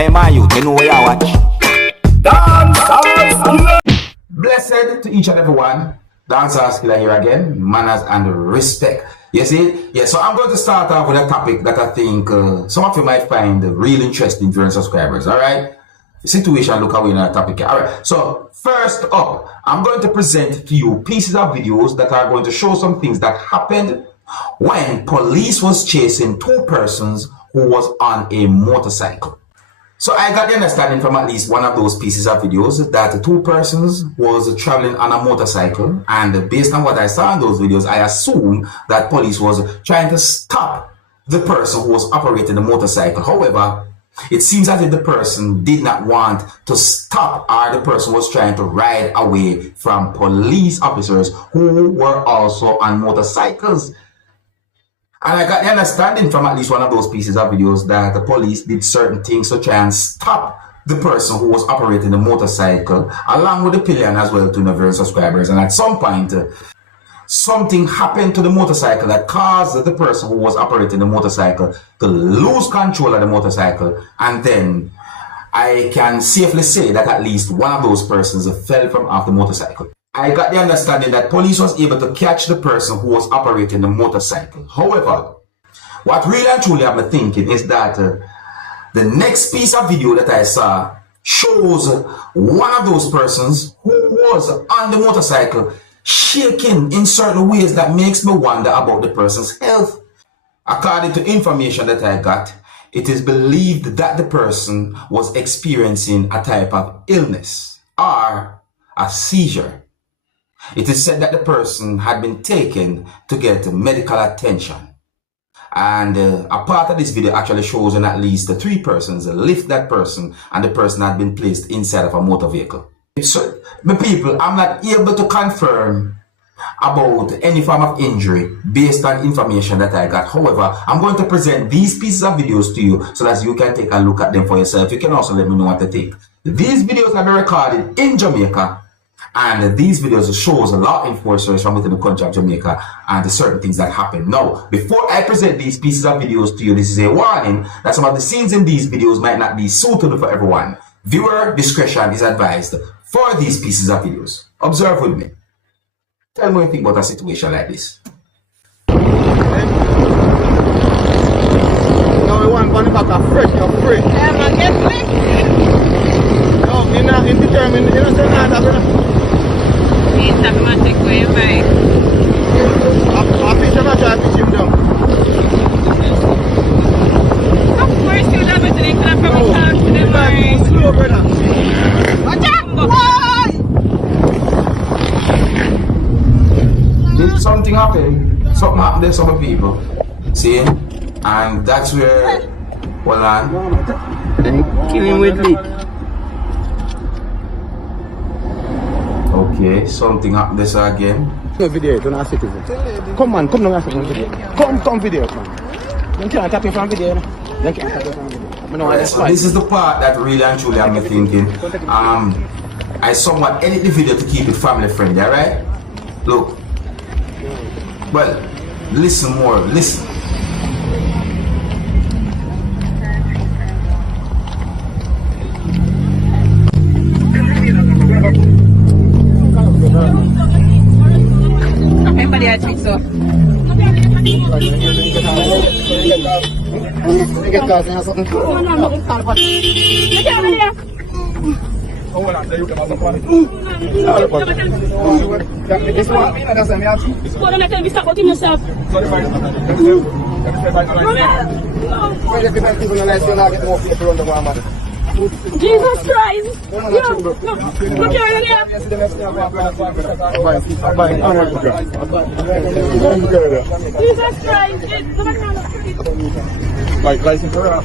Hey man, you know where you watch. Dancehall skilla. Blessed to each and every one. Dancehall skilla here again. Manners and respect. You see? Yeah, so I'm going to start off with a topic that I think some of you might find real interesting for your subscribers. Alright? The situation, look away in that topic. Alright, so first up, I'm going to present to you pieces of videos that are going to show some things that happened when police was chasing two persons who was on a motorcycle. So I got the understanding from at least one of those pieces of videos that the two persons was traveling on a motorcycle, and based on what I saw in those videos, I assume that police was trying to stop the person who was operating the motorcycle. However, it seems as if the person did not want to stop, or the person was trying to ride away from police officers who were also on motorcycles. And I got the understanding from at least one of those pieces of videos that the police did certain things to try and stop the person who was operating the motorcycle, along with the pillion as well, to the subscribers. And at some point, something happened to the motorcycle that caused the person who was operating the motorcycle to lose control of the motorcycle. And then I can safely say that at least one of those persons fell from off the motorcycle. I got the understanding that police was able to catch the person who was operating the motorcycle. However, what really and truly I'm thinking is that the next piece of video that I saw shows one of those persons who was on the motorcycle shaking in certain ways that makes me wonder about the person's health. According to information that I got, it is believed that the person was experiencing a type of illness or a seizure. It is said that the person had been taken to get medical attention. And a part of this video actually shows in at least three persons lift that person, and the person had been placed inside of a motor vehicle. So, my people, I'm not able to confirm about any form of injury based on information that I got. However, I'm going to present these pieces of videos to you so that you can take a look at them for yourself. You can also let me know what to think. These videos have been recorded in Jamaica, and these videos shows law enforcers from within the country of Jamaica and the certain things that happen. Now, before I present these pieces of videos to you, this is a warning that some of the scenes in these videos might not be suitable for everyone. Viewer discretion is advised for these pieces of videos. Observe with me. Tell me what you think about a situation like this. Now we want one back of fresh, you're free. Yeah, man, get me. No, you're not indeterminate, you don't say that. He's automatic way by. I fish him, I try to fish him down. Of course, you love it, and you can probably talk to them, right? Slow, brother. Watch out! Did something happen? Something happened to some people. See? And that's where, hold on. Kill him with me. Okay, something happened this again. Video, don't ask citizen. Come on, come down and video. Come video, man. You can't tap me from video. You can't tap me from video. So this is the part that really and truly I'm thinking. I somewhat edit the video to keep it family friendly, alright? Look. Well, listen more, listen. Everybody had tricks up. Jesus Christ! Look here! Jesus Christ! Like license for us.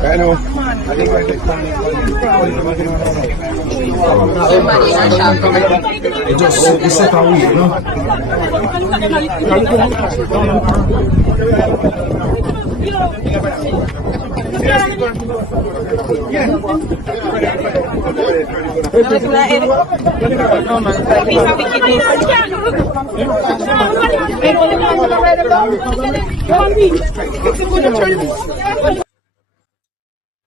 I know. I think I take It just it's set away, you know.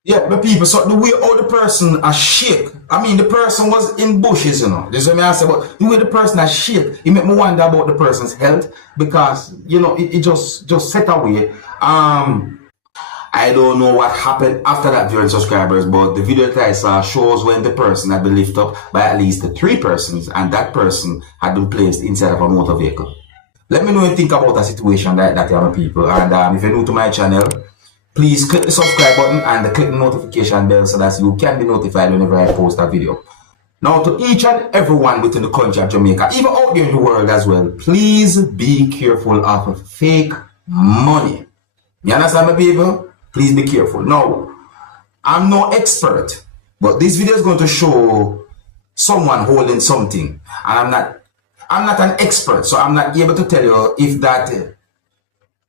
Yeah, but people, so the way how the person are shake, I mean, the person was in bushes, you know. This is what I say, but the way the person are shake, it make me wonder about the person's health because, you know, it just set away. I don't know what happened after that during subscribers, but the video that I saw shows when the person had been lifted up by at least 3 persons, and that person had been placed inside of a motor vehicle. Let me know what you think about a situation like that, young people. And if you're new to my channel, please click the subscribe button and click the notification bell so that you can be notified whenever I post a video. Now, to each and everyone within the country of Jamaica, even out there in the world as well, please be careful of fake money. You understand me, people? Please be careful. Now, I'm no expert, but this video is going to show someone holding something, and I'm not an expert, so I'm not able to tell you if that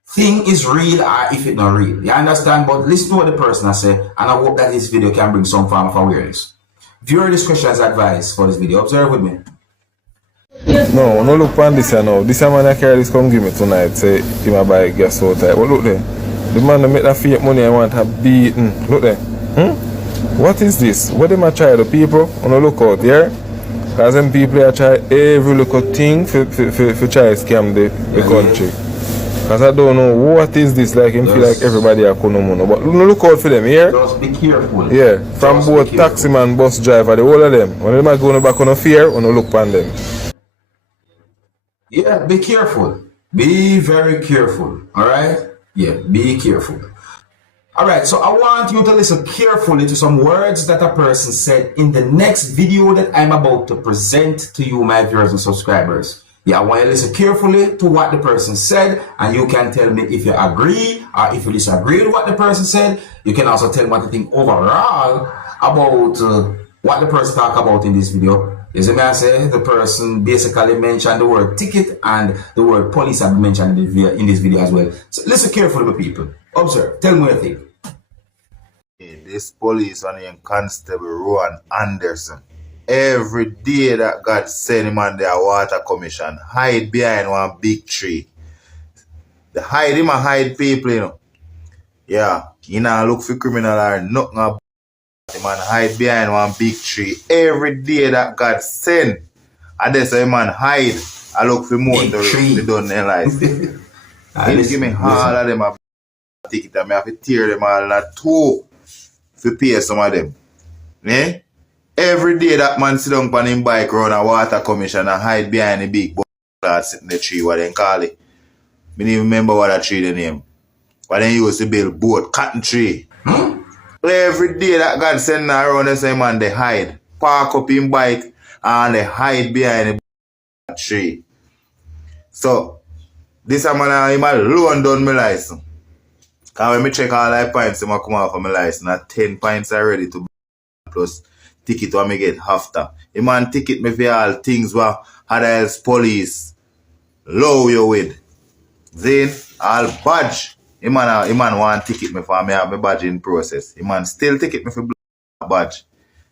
thing is real or if it's not real. You understand? But listen to what the person has said, and I hope that this video can bring some form of awareness. Viewer discretion is advised for this video. Observe with me. No, no look on this now. This man I carry this come give me tonight. Say he might buy gas so tight. But look there. The man that make that fake money I want to have beaten. Look there. What is this? What them I try the people on the lookout, yeah? Because them people I try every little thing for try to scam the country. Because I don't know what is this, like him feel like everybody are konomono. But look out for them here. Just be careful. Yeah, from both taxi man, bus driver, the whole of them. When them are going back on a fear, on look on them. Yeah, be careful. Be very careful. Alright? Yeah, be careful. Alright, so I want you to listen carefully to some words that a person said in the next video that I'm about to present to you, my viewers and subscribers. Yeah, I want you to listen carefully to what the person said, and you can tell me if you agree or if you disagree with what the person said. You can also tell me what you think overall about what the person talked about in this video. As I say, the person basically mentioned the word ticket and the word police have been mentioned in this video as well. So listen carefully, my people. Observe. Tell me what you think. This police on him Constable Rowan Anderson. Every day that God send him on their water commission, hide behind one big tree. The hide him and hide people, you know. Yeah, you know, look for criminal or nothing about him and hide behind one big tree. Every day that God send, and then say man hide, I look for motorists, they don't realize. He give me all of them a ticket and I have to tear them all in 2 to pay some of them. Eh? Every day that man sit down on him bike around a water commission and hide behind the big box sitting in the tree, what they call it. I don't even remember what that tree the name. What they used to build boat, cotton tree. Every day that God send around the same man they hide. Park up in bike and they hide behind the tree. So this man him alone done my license. Cause when me check all the points, I come off of my license at 10 points already to plus ticket what me get after. The man ticket me for all things what other else police low you with. Then all badge. The man want ticket me for me have my badge in process. The man still ticket me for badge.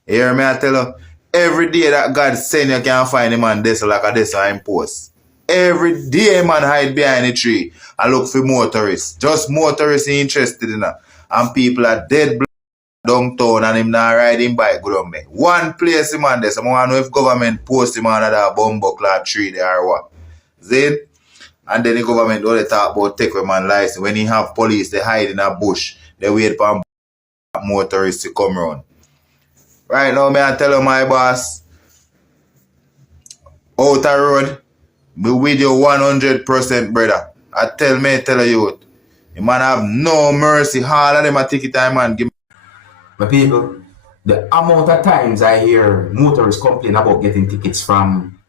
You hear me I tell you? Every day that God send you can find the man this like a this in post. Every day man hide behind a tree and look for motorists. Just motorists interested in that. And people are dead downtown and him not riding bike go down there. One place him on there. So I want to know if government post him on that bumbuckler tree there or what. Then and then the government only talk about take a man license. When he have police, they hide in a bush. They wait for motorists to come around. Right now, I tell you my boss, Outta road, be with you 100%, brother. I tell you, the man have no mercy. All of them a take it time and give me. But people, the amount of times I hear motorists complain about getting tickets from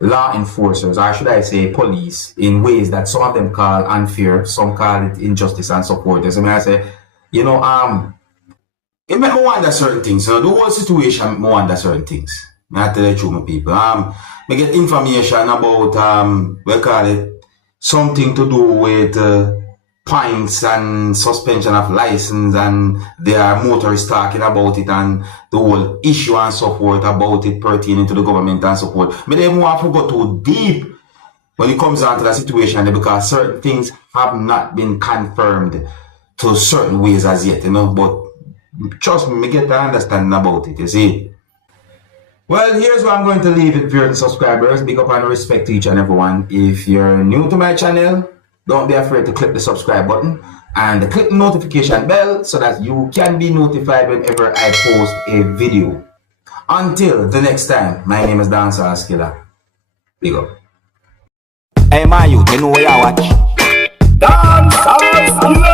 law enforcers, or should I say police, in ways that some of them call unfair, some call it injustice and so forth. So I say, you know, it make me wonder certain things. So the whole situation make me wonder certain things. I tell you the truth, my people. I get information about we call it something to do with points and suspension of license, and there are motorists talking about it and the whole issue and so forth about it pertaining to the government and so forth. But they want to go too deep when it comes down to the situation because certain things have not been confirmed to certain ways as yet, you know, but trust me, I get the understanding about it, you see. Well, here's where I'm going to leave it, viewers and subscribers. Big up and respect to each and everyone. If you're new to my channel, don't be afraid to click the subscribe button and click the notification bell so that you can be notified whenever I post a video. Until the next time, my name is Dancehall Skilla. Big up. Hey, my youth, you know where you watch.